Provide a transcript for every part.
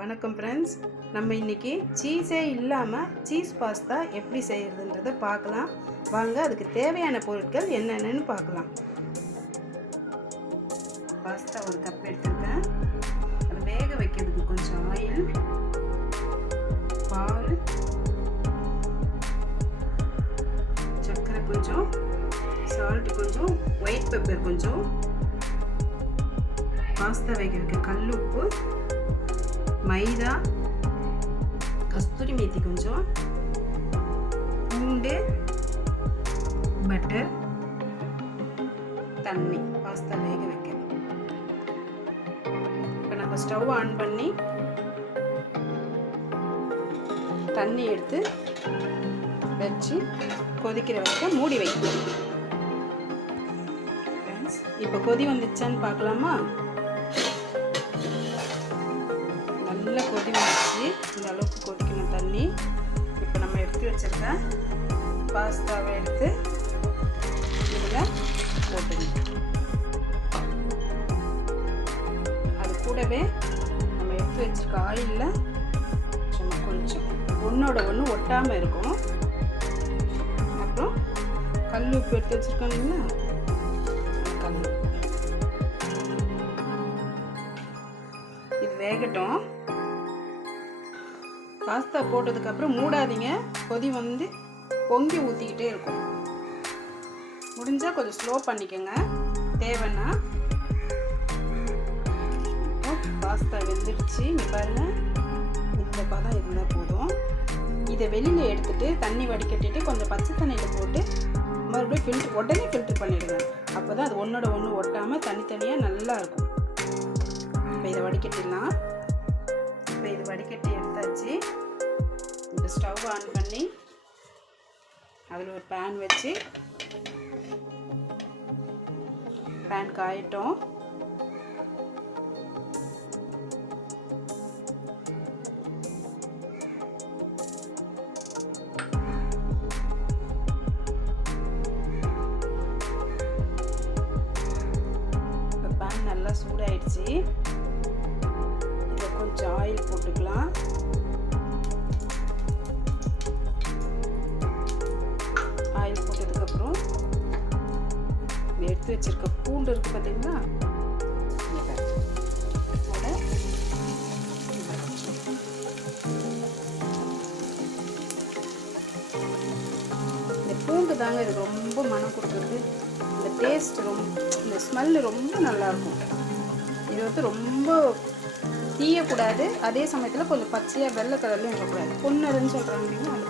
வணக்கம் ஃப்ரெண்ட்ஸ் நம்ம இன்னைக்கு சீஸே இல்லாமல் சீஸ் பாஸ்தா எப்படி செய்கிறதுன்றத பார்க்கலாம். வாங்க அதுக்கு தேவையான பொருட்கள் என்னென்னு பார்க்கலாம். பாஸ்தா ஒரு கப் எடுத்துருக்கேன். அது வேக வைக்கிறதுக்கு கொஞ்சம் ஆயில் பால் சர்க்கரை கொஞ்சம் சால்ட் கொஞ்சம் ஒயிட் பெப்பர் கொஞ்சம் பாஸ்தா வைக்கிறதுக்கு கல் உப்பு மைதா கஸ்தூரி மேத்தி கொஞ்சம் பூண்டு பட்டர் தண்ணி பாஸ்தா வேக வைக்கணும். இப்போ நம்ம ஸ்டவ் ஆன் பண்ணி தண்ணி எடுத்து வச்சு கொதிக்கிற வரைக்கும் மூடி வைக்கணும். இப்போ கொதி வந்துச்சான்னு பார்க்கலாமா? நல்லா கொதி வந்துச்சு இந்த அளவுக்கு கொதிக்கணும் தண்ணி. இப்போ நம்ம எடுத்து வச்சிருக்க பாஸ்தாவை எடுத்து இதில் போட்டுக்கணும். அது கூடவே நம்ம எடுத்து வச்சிருக்க ஆயிலில் சும்மா கொஞ்சம். ஒன்றோட ஒன்று ஒட்டாமல் இருக்கும். அப்புறம் கல் உப்பு எடுத்து வச்சுருக்கோம் இல்லைங்களா? கல் இது வேகட்டும். பாஸ்தா போட்டதுக்கப்புறம் மூடாதீங்க. கொதி வந்து பொங்கி ஊற்றிக்கிட்டே இருக்கும். முடிஞ்சால் கொஞ்சம் ஸ்லோ பண்ணிக்கோங்க. தேவைன்னா. பாஸ்தா வெந்துடுச்சு. இங்கே பாருங்கள் இந்த பதம் இருந்தால் போதும். இதை வெளியில் எடுத்துட்டு தண்ணி வடிகட்டிட்டு கொஞ்சம் பச்சை தண்ணியில் போட்டு மறுபடியும் ஃபில்ட்ரு உடனே ஃபில்ட்ரு பண்ணிடுங்க. அப்போ தான் அது ஒன்றோட ஒன்று ஒட்டாமல் தனித்தனியாக நல்லா இருக்கும். இப்போ இதை வடிகட்டிடலாம். எடுத்தாச்சு இப்போ ஸ்டவ் ஆன் பண்ணி அதில் ஒரு பேன் வச்சு பேன் காயட்டும். பேன் நல்லா சூடாயிடுச்சு. இதில் கொஞ்சம் ஆயில் போட்டுக்கலாம். எடுத்து வச்சுருக்க பூண்டு இருக்கு பார்த்தீங்களா இந்த பூண்டு தாங்க இது ரொம்ப மனம் கொடுக்குறது. இந்த டேஸ்ட் ரொம்ப இந்த ஸ்மெல்லு ரொம்ப நல்லா இருக்கும் இது வந்து ரொம்ப தீயக்கூடாது. அதே சமயத்தில் கொஞ்சம் பச்சையாக வெள்ளை கலர்லையும் இருக்கக்கூடாது. பொன்னருன்னு சொல்கிறாங்க அந்த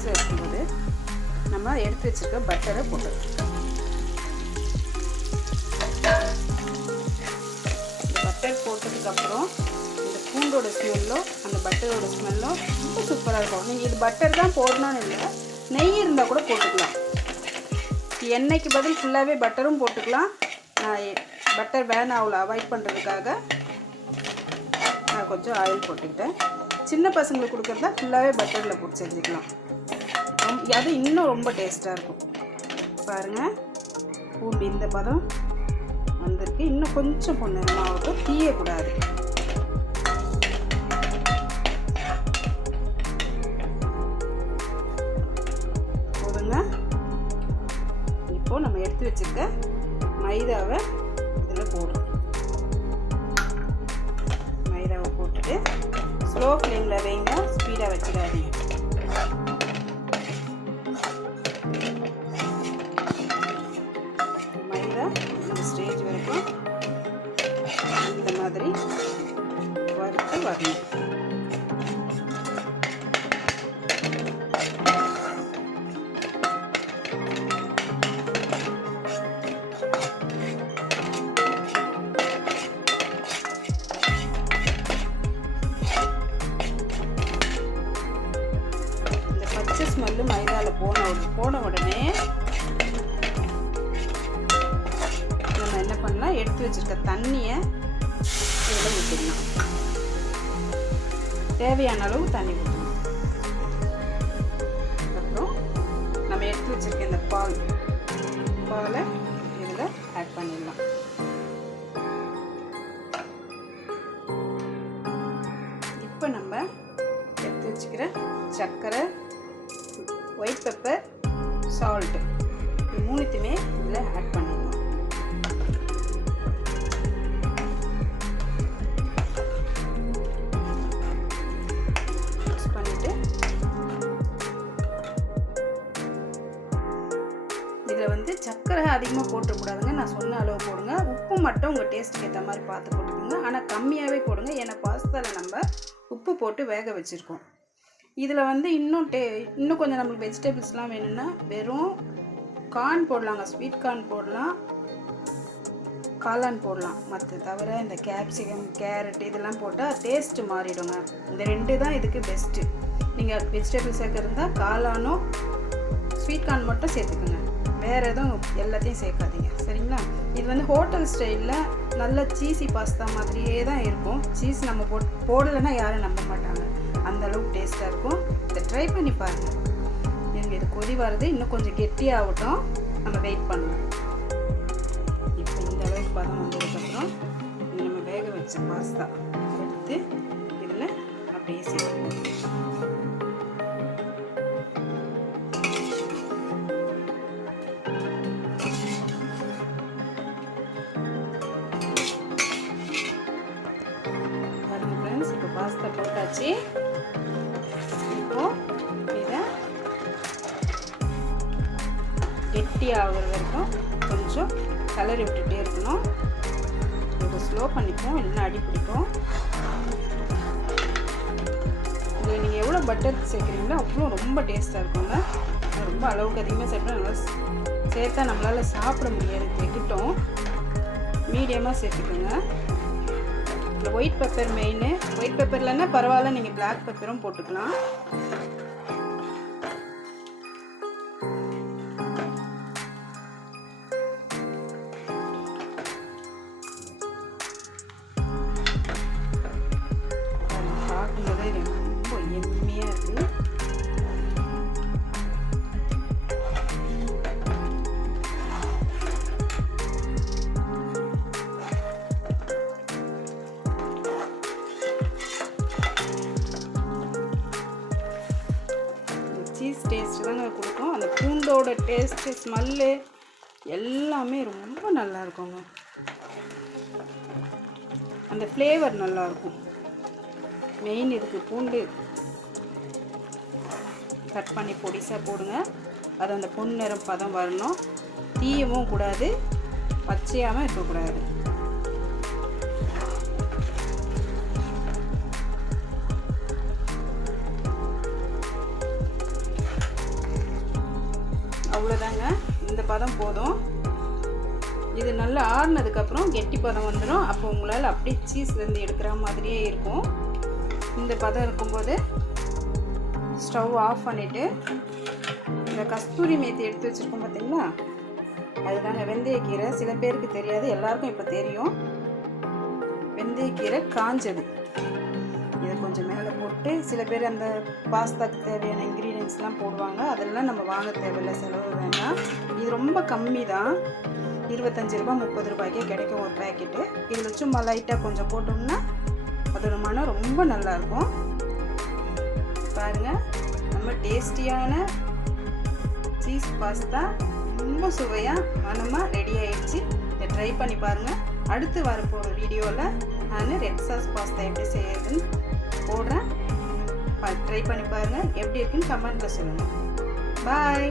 இந்த இருக்கும்போது நம்ம எடுத்து வச்சிருக்க பட்டரை போட்டு பட்டர் போட்டதுக்கப்புறம் இந்த பூண்டோட ஸ்மெல்லோ அந்த பட்டரோட ஸ்மெல்லோ ரொம்ப சூப்பராக இருக்கும். நீங்கள் இது பட்டர் தான் போடணும்னு இல்லை நெய் இருந்தால் கூட போட்டுக்கலாம். எண்ணெய்க்கு பதில் ஃபுல்லாகவே பட்டரும் போட்டுக்கலாம். நான் பட்டர் வேன் அவ்வளோ அவாய்ட் பண்ணுறதுக்காக நான் கொஞ்சம் ஆயில் போட்டுக்கிட்டேன். சின்ன பசங்களுக்கு கொடுக்குறதா ஃபுல்லாகவே பட்டரில் போட்டு செஞ்சுக்கலாம். அது இன்னும் ரொம்ப டேஸ்ட்டாக இருக்கும். பாருங்கள் பூண்டு இந்த பதம் வந்திருக்கு. இன்னும் கொஞ்சம் பொண்ணு மாவுக்கு தீயக்கூடாது. போதுங்க. இப்போது நம்ம எடுத்து வச்சிருக்க மைதாவை இதில் போடுறோம் மைதாவை போட்டுட்டு ஸ்லோ ஃப்ளேமில் வைங்க ஸ்பீடாக வச்சிடாதீங்க. இந்த ஸ்டேஜ் வரைக்கும் இந்த மாதிரி வறுத்து வரணும். ஸ்மெல்லு மைதாவில் போன போன உடனே எடுத்து வச்சுருக்க தண்ணியை இதில் ஊற்றிடலாம் தேவையான அளவு தண்ணி ஊற்றணும் அப்புறம் நம்ம எடுத்து வச்சிருக்க இந்த பால் பாலை இதில் ஆட் பண்ணிடலாம். இப்போ நம்ம எடுத்து வச்சுக்கிற சர்க்கரை ஒயிட் பெப்பர் சால்ட்டு இது மூணுத்தையுமே இதில் ஆட் பண்ணிடலாம் நான் சொன்ன அளவு போடுங்க. உப்பு மட்டும் உங்கள் டேஸ்ட்டுக்கு ஏற்ற மாதிரி பார்த்து போட்டுக்கோங்க. ஆனால் கம்மியாகவே போடுங்க. ஏன்னா பாஸ்தாவில் நம்ம உப்பு போட்டு வேக வச்சுருக்கோம். இதில் வந்து இன்னும் டே இன்னும் கொஞ்சம் நம்மளுக்கு வெஜிடபிள்ஸ்லாம் வேணும்னா வெறும் கார்ன் போடலாங்க. ஸ்வீட் கார்ன் போடலாம். காளான் போடலாம். மற்ற தவிர இந்த கேப்சிகம் கேரட் இதெல்லாம் போட்டால் டேஸ்ட்டு மாறிடுங்க. இந்த ரெண்டு தான் இதுக்கு பெஸ்ட்டு நீங்கள் வெஜிடபிள்ஸ் சேர்க்கறதா காளானும் ஸ்வீட் கார்ன் மட்டும் சேர்த்துக்குங்க. வேறு எதுவும் எல்லாத்தையும் சேர்க்காதீங்க. வந்து ஹோட்டல் ஸ்டைலில் நல்ல சீஸி பாஸ்தா மாதிரியே தான் இருக்கும். சீஸ் நம்ம போட் போடலைன்னா யாரும் நம்ப மாட்டாங்க. அந்த அளவுக்கு டேஸ்ட்டாக இருக்கும். இதை ட்ரை பண்ணி பாருங்கள் எனக்கு இது கொதி வர்றது இன்னும் கொஞ்சம் கெட்டியாகட்டும். நம்ம வெயிட் பண்ணுவோம் இப்போ இந்த அளவுக்கு பதம் வந்ததுக்கப்புறம் நம்ம வேக வச்ச பாஸ்தா எடுத்து இதில் அப்படியே சேர்த்துக்கணும் வச்சு போட்டாச்சு இதை கெட்டி ஆகிற வரைக்கும் கொஞ்சம் கலரி விட்டுட்டே இருக்கணும். இதை ஸ்லோ பண்ணிப்போம் இல்லைன்னா அடி பிடிக்கும். இதில் நீங்கள் எவ்வளோ பட்டர் சேர்க்குறீங்களோ அவ்வளோ ரொம்ப டேஸ்ட்டாக இருக்குங்க. ரொம்ப அளவுக்கு அதிகமாக சேர்த்தா நல்லா சேர்த்தா நம்மளால் சாப்பிட முடியாது. திக்கிட்டோம் மீடியமாக சேர்த்துக்கோங்க. இதில் white pepper main white pepper இல்லைன்னா பரவாயில்ல நீங்கள் பிளாக் பெப்பரும் போட்டுக்கலாம். டேஸ்ட்டு ஸ்மெல்லு எல்லாமே ரொம்ப நல்லா இருக்குங்க அந்த ஃப்ளேவர் நல்லா இருக்கும் மெயின் இதுக்கு பூண்டு கட் பண்ணி பொடிசாக போடுங்க. அது அந்த பொன்னிறம் பதம் வரணும். தீயவும் கூடாது பச்சையாகவும் இருக்கக்கூடாது. தான் போதும். இது நல்லா ஆறுனதுக்கப்புறம் கெட்டி பதம் வந்துடும். அப்போ உங்களால் அப்படியே சீஸ்லேருந்து எடுக்கிற மாதிரியே இருக்கும். இந்த பதம் இருக்கும்போது ஸ்டவ் ஆஃப் பண்ணிவிட்டு இந்த கஸ்தூரி மேத்தி எடுத்து வச்சுருக்கோம் பார்த்தீங்களா? அதுதாங்க வெந்தயக்கீரை. சில பேருக்கு தெரியாது எல்லாருக்கும் இப்போ தெரியும். வெந்தயக்கீரை காஞ்சது. சில பேர் அந்த பாஸ்தாக்கு தேவையான இன்க்ரீடியன்ஸ்லாம் போடுவாங்க. அதெல்லாம் நம்ம வாங்க தேவையில்லை செலவு வேண்டாம். இது ரொம்ப கம்மி தான். இருபத்தஞ்சி ரூபா முப்பது ரூபாய்க்கே கிடைக்கும் ஒரு பேக்கெட்டு இதில் சும்மா லைட்டாக கொஞ்சம் போட்டோம்னா அதோட மனம் ரொம்ப நல்லாயிருக்கும் பாருங்கள் ரொம்ப டேஸ்டியான சீஸ் பாஸ்தா ரொம்ப சுவையாக மனமாக ரெடி ஆயிடுச்சு. இதை ட்ரை பண்ணி பாருங்கள் அடுத்து வரப்போகிற வீடியோவில் நான் ரெட் சாஸ் பாஸ்தா எப்படி செய்யறதுன்னு போடுறேன். ட்ரை பண்ணி பாருங்கள் எப்படி இருக்குன்னு கமெண்ட்டில் சொல்லுங்கள் பாய்